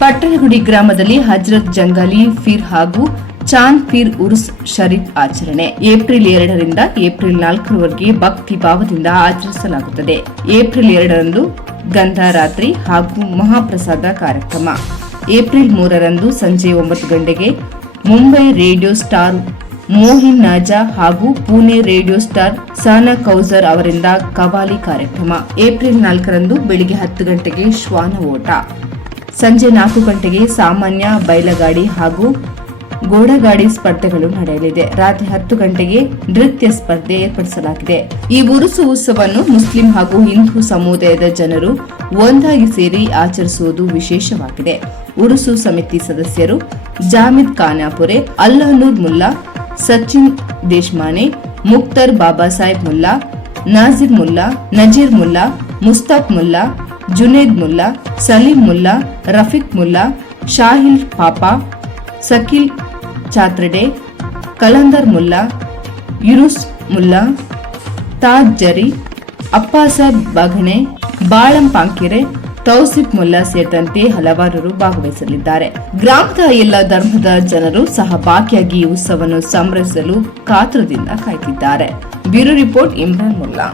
ಪಟ್ಟಣಗುಡಿ ಗ್ರಾಮದಲ್ಲಿ ಹಜರತ್ ಜಂಗಾಲಿ ಫೀರ್ ಹಾಗೂ ಚಾಂದ್ ಫೀರ್ ಉರ್ಸ್ ಶರೀಫ್ ಆಚರಣೆ ಏಪ್ರಿಲ್ 2ರಿಂದ ಏಪ್ರಿಲ್ 4ರವರೆಗೆ ಭಕ್ತಿ ಭಾವದಿಂದ ಆಚರಿಸಲಾಗುತ್ತದೆ. ಏಪ್ರಿಲ್ 2ರಂದು ಗಂಧಾರಾತ್ರಿ ಹಾಗೂ ಮಹಾಪ್ರಸಾದ ಕಾರ್ಯಕ್ರಮ. ಏಪ್ರಿಲ್ 3ರಂದು ಸಂಜೆ 9 ಗಂಟೆಗೆ ಮುಂಬೈ ರೇಡಿಯೋ ಸ್ಟಾರ್ ಮೋಹಿನ್ ನಾಜಾ ಹಾಗೂ ಪುಣೆ ರೇಡಿಯೋ ಸ್ಟಾರ್ ಸಾನಾ ಕೌಸರ್ ಅವರಿಂದ ಕವಾಲಿ ಕಾರ್ಯಕ್ರಮ. ಏಪ್ರಿಲ್ 4ರಂದು ಬೆಳಿಗ್ಗೆ 10 ಗಂಟೆಗೆ ಶ್ವಾನ ಓಟ, ಸಂಜೆ 4 ಗಂಟೆಗೆ ಸಾಮಾನ್ಯ ಬೈಲಗಾಡಿ ಹಾಗೂ ಘೋಡಗಾಡಿ ಸ್ಪರ್ಧೆಗಳು ನಡೆಯಲಿದೆ. ರಾತ್ರಿ 10 ಗಂಟೆಗೆ ನೃತ್ಯ ಸ್ಪರ್ಧೆ ಏರ್ಪಡಿಸಲಾಗಿದೆ. ಈ ಉರುಸು ಉತ್ಸವವನ್ನು ಮುಸ್ಲಿಂ ಹಾಗೂ ಹಿಂದೂ ಸಮುದಾಯದ ಜನರು ಒಂದಾಗಿ ಸೇರಿ ಆಚರಿಸುವುದು ವಿಶೇಷವಾಗಿದೆ. ಉರುಸು ಸಮಿತಿ ಸದಸ್ಯರು ಜಾಮಿದ್ ಖಾನಾಪುರೆ, ಅಲ್ಲಾನೂರ್ ಮುಲ್ಲಾ, ಸಚಿನ್ ದೇಶಮಾನೆ, ಮುಕ್ತರ್ ಬಾಬಾ ಸಾಹೇಬ್ ಮುಲ್ಲಾ, ನಾಜಿರ್ ಮುಲ್ಲಾ, ನಜೀರ್ ಮುಲ್ಲಾ, ಮುಸ್ತಾಕ್ ಮುಲ್ಲಾ, ಜುನೇದ್ ಮುಲ್ಲಾ, ಸಲೀಂ ಮುಲ್ಲಾ, ರಫೀಕ್ ಮುಲ್ಲಾ, ಶಾಹಿಲ್ ಪಾಪಾ, ಸಕೀಲ್ ಚಾತ್ರಡೆ, ಕಲಂದರ್ ಮುಲ್ಲಾ, ಯುರುಸ್ ಮುಲ್ಲಾ, ತಾಜ್ ಜರಿ, ಅಪ್ಪಾಸಾಬ್ ಬಾಗಣೆ, ಬಾಳಂ ಪಾಂಕಿರೆ, ತೌಸಿಫ್ ಮುಲ್ಲಾ ಸೇರಿದಂತೆ ಹಲವಾರು ಭಾಗವಹಿಸಲಿದ್ದಾರೆ. ಗ್ರಾಮದ ಎಲ್ಲ ಧರ್ಮದ ಜನರು ಸಹ ಭಾಗಿಯಾಗಿ ಈ ಉತ್ಸವವನ್ನು ಸಂಭ್ರಮಿಸಲು ಕಾತುರದಿಂದ ಕಾಯ್ತಿದ್ದಾರೆ. Bureau report Imran Mulla.